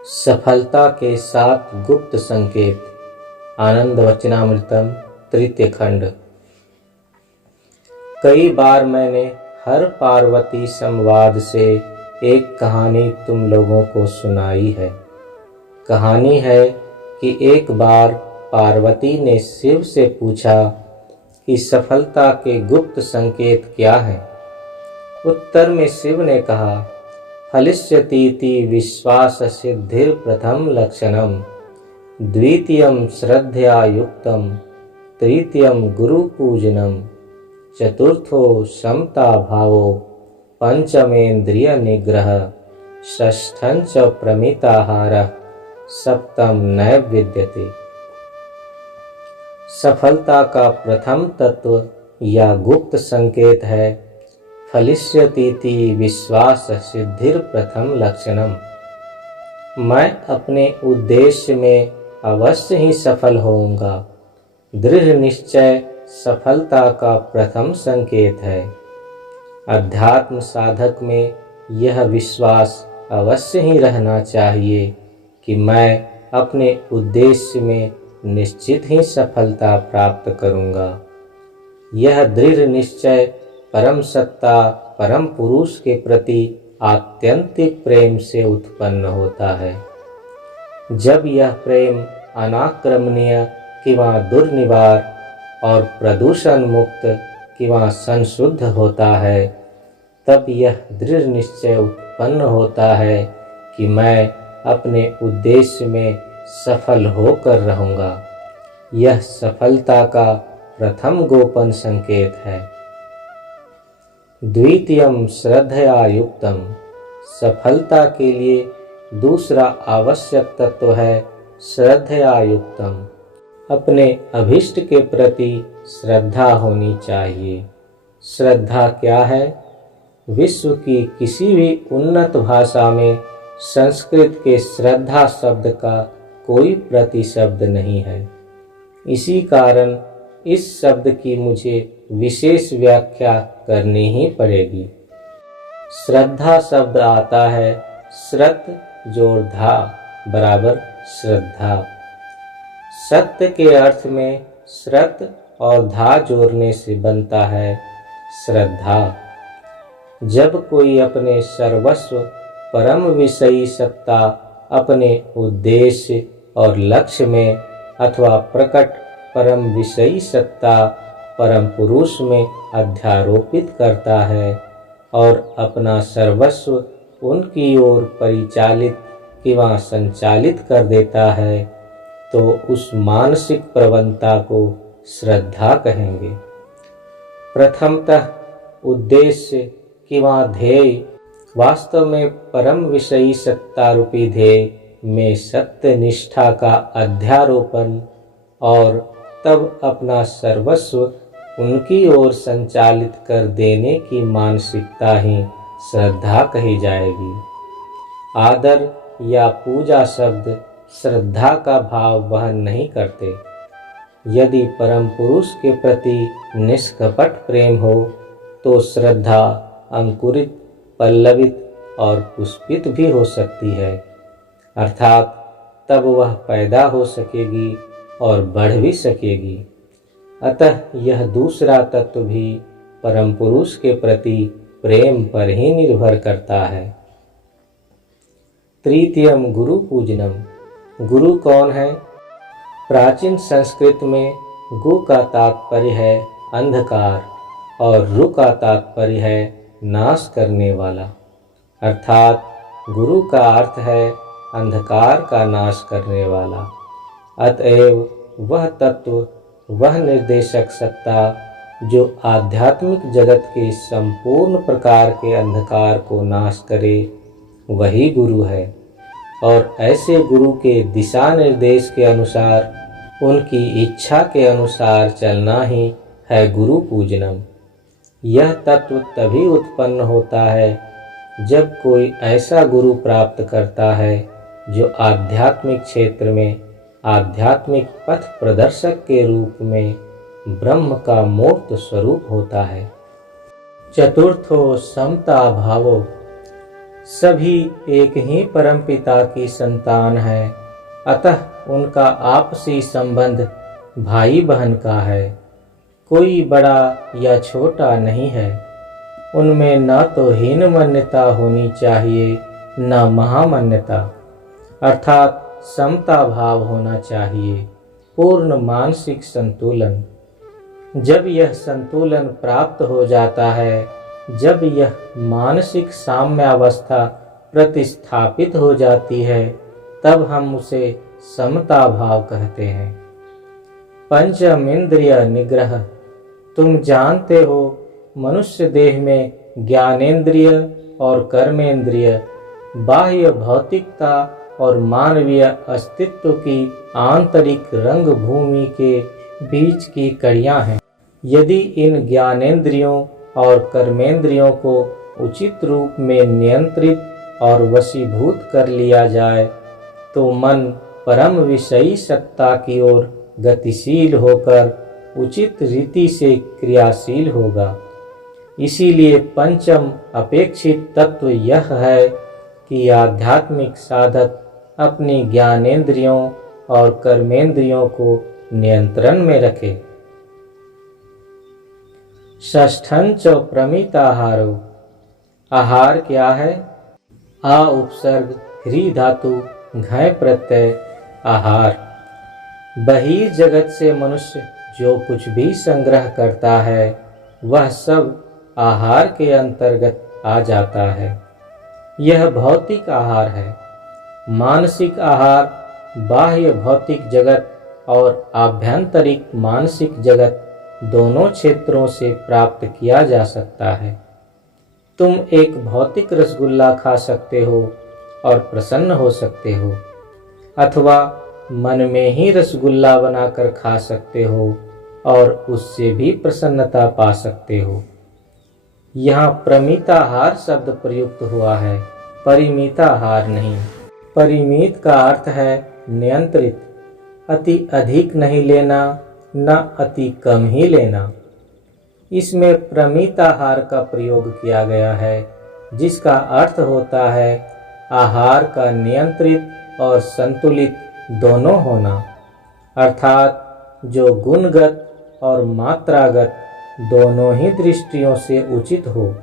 सफलता के 7 गुप्त संकेत। आनंद वचनामृतम तृतीय खंड। कई बार मैंने हर पार्वती संवाद से एक कहानी तुम लोगों को सुनाई है। कहानी है कि एक बार पार्वती ने शिव से पूछा कि सफलता के गुप्त संकेत क्या हैं। उत्तर में शिव ने कहा, फलिष्यतीति विश्वास सिद्धिर प्रथम लक्षणम, द्वितीयम श्रद्धया युक्तम, तृतीयम गुरु पूजनम, चतुर्थो समता भावो, पंचमेन्द्रिय निग्रह, षष्ठं च प्रमिताहारः, सप्तम नैवेद्यते। सफलता का प्रथम तत्व या गुप्त संकेत है फलिष्यतीति विश्वास सिद्धिर प्रथम लक्षणम। मैं अपने उद्देश्य में अवश्य ही सफल होऊंगा। दृढ़ निश्चय सफलता का प्रथम संकेत है। अध्यात्म साधक में यह विश्वास अवश्य ही रहना चाहिए कि मैं अपने उद्देश्य में निश्चित ही सफलता प्राप्त करूंगा। यह दृढ़ निश्चय परम सत्ता परम पुरुष के प्रति आत्यंतिक प्रेम से उत्पन्न होता है। जब यह प्रेम अनाक्रमणीय किंवा दुर्निवार और प्रदूषण मुक्त किंवा संशुद्ध होता है, तब यह दृढ़ निश्चय उत्पन्न होता है कि मैं अपने उद्देश्य में सफल होकर रहूँगा। यह सफलता का प्रथम गोपन संकेत है। द्वितीयम श्रद्धया युक्तम। सफलता के लिए दूसरा आवश्यक तत्व है श्रद्धया युक्तम। अपने अभिष्ट के प्रति श्रद्धा होनी चाहिए। श्रद्धा क्या है? विश्व की किसी भी उन्नत भाषा में संस्कृत के श्रद्धा शब्द का कोई प्रतिशब्द नहीं है। इसी कारण इस शब्द की मुझे विशेष व्याख्या करनी ही पड़ेगी। श्रद्धा शब्द आता है श्रत जोड़ धा बराबर श्रद्धा। सत्य के अर्थ में श्रत और धा जोड़ने से बनता है श्रद्धा। जब कोई अपने सर्वस्व परम विषयी सत्ता अपने उद्देश्य और लक्ष्य में अथवा प्रकट परम विषयी सत्ता परम पुरुष में अध्यारोपित करता है और अपना सर्वस्व उनकी ओर परिचालित किंवा संचालित कर देता है, तो उस मानसिक प्रवणता को श्रद्धा कहेंगे। प्रथमतः उद्देश्य किंवा ध्येय वास्तव में परम विषयी सत्ता रूपी ध्येय में सत्य निष्ठा का अध्यारोपण और तब अपना सर्वस्व उनकी ओर संचालित कर देने की मानसिकता ही श्रद्धा कही जाएगी। आदर या पूजा शब्द श्रद्धा का भाव वहन नहीं करते। यदि परम पुरुष के प्रति निष्कपट प्रेम हो तो श्रद्धा अंकुरित, पल्लवित और पुष्पित भी हो सकती है, अर्थात तब वह पैदा हो सकेगी और बढ़ भी सकेगी। अतः यह दूसरा तत्व भी परम पुरुष के प्रति प्रेम पर ही निर्भर करता है। तृतीयम गुरु पूजनम। गुरु कौन है? प्राचीन संस्कृत में गु का तात्पर्य है अंधकार और रु का तात्पर्य है नाश करने वाला, अर्थात गुरु का अर्थ है अंधकार का नाश करने वाला। अतएव वह तत्व, वह निर्देशक सत्ता जो आध्यात्मिक जगत के संपूर्ण प्रकार के अंधकार को नाश करे, वही गुरु है। और ऐसे गुरु के दिशा निर्देश के अनुसार, उनकी इच्छा के अनुसार चलना ही है गुरु पूजनम। यह तत्व तभी उत्पन्न होता है जब कोई ऐसा गुरु प्राप्त करता है जो आध्यात्मिक क्षेत्र में आध्यात्मिक पथ प्रदर्शक के रूप में ब्रह्म का मूर्त स्वरूप होता है। चतुर्थो समता भावो। सभी एक ही परमपिता की संतान है, अतः उनका आपसी संबंध भाई बहन का है। कोई बड़ा या छोटा नहीं है। उनमें न तो हीनमन्यता होनी चाहिए न महामन्यता, अर्थात समता भाव होना चाहिए, पूर्ण मानसिक संतुलन। जब यह संतुलन प्राप्त हो जाता है, जब यह मानसिक साम्यावस्था प्रतिस्थापित हो जाती है, तब हम उसे समता भाव कहते हैं। पंचम इंद्रिय निग्रह। तुम जानते हो, मनुष्य देह में ज्ञानेंद्रिय और कर्मेंद्रिय बाह्य भौतिकता और मानवीय अस्तित्व की आंतरिक रंग भूमि के बीच की कड़ियां हैं। यदि इन ज्ञानेंद्रियों और कर्मेंद्रियों को उचित रूप में नियंत्रित और वशीभूत कर लिया जाए, तो मन परम विषयी सत्ता की ओर गतिशील होकर उचित रीति से क्रियाशील होगा। इसीलिए पंचम अपेक्षित तत्व यह है कि आध्यात्मिक साधक अपनी ज्ञानेंद्रियों और कर्मेंद्रियों को नियंत्रण में रखे। षष्ठंच प्रमिताहारो। आहार क्या है? आ उपसर्ग ह्री धातु घय प्रत्यय आहार। बहिर्जगत से मनुष्य जो कुछ भी संग्रह करता है, वह सब आहार के अंतर्गत आ जाता है। यह भौतिक आहार है। मानसिक आहार बाह्य भौतिक जगत और आभ्यंतरिक मानसिक जगत दोनों क्षेत्रों से प्राप्त किया जा सकता है। तुम एक भौतिक रसगुल्ला खा सकते हो और प्रसन्न हो सकते हो, अथवा मन में ही रसगुल्ला बनाकर खा सकते हो और उससे भी प्रसन्नता पा सकते हो। यहाँ प्रमिताहार शब्द प्रयुक्त हुआ है, परिमिताहार नहीं। परिमित का अर्थ है नियंत्रित, अति अधिक नहीं लेना, न अति कम ही लेना। इसमें प्रमिताहार का प्रयोग किया गया है, जिसका अर्थ होता है आहार का नियंत्रित और संतुलित दोनों होना, अर्थात जो गुणगत और मात्रागत दोनों ही दृष्टियों से उचित हो।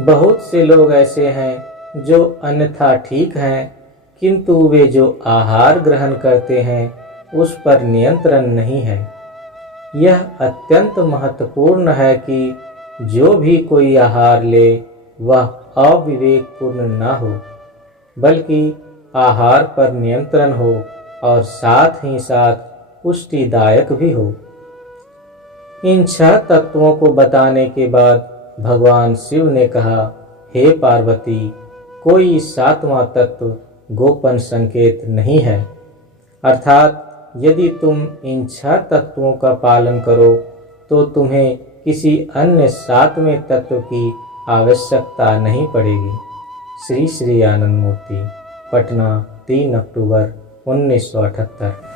बहुत से लोग ऐसे हैं जो अन्यथा ठीक हैं, किंतु वे जो आहार ग्रहण करते हैं उस पर नियंत्रण नहीं है। यह अत्यंत महत्वपूर्ण है कि जो भी कोई आहार ले वह अविवेकपूर्ण न हो, बल्कि आहार पर नियंत्रण हो और साथ ही साथ पुष्टिदायक भी हो। इन 6 तत्वों को बताने के बाद भगवान शिव ने कहा, हे पार्वती, कोई 7वां तत्व गोपन संकेत नहीं है, अर्थात यदि तुम इन 6 तत्वों का पालन करो तो तुम्हें किसी अन्य 7वें तत्व की आवश्यकता नहीं पड़ेगी। श्री श्री आनंद मूर्ति, पटना, 3 अक्टूबर 1978।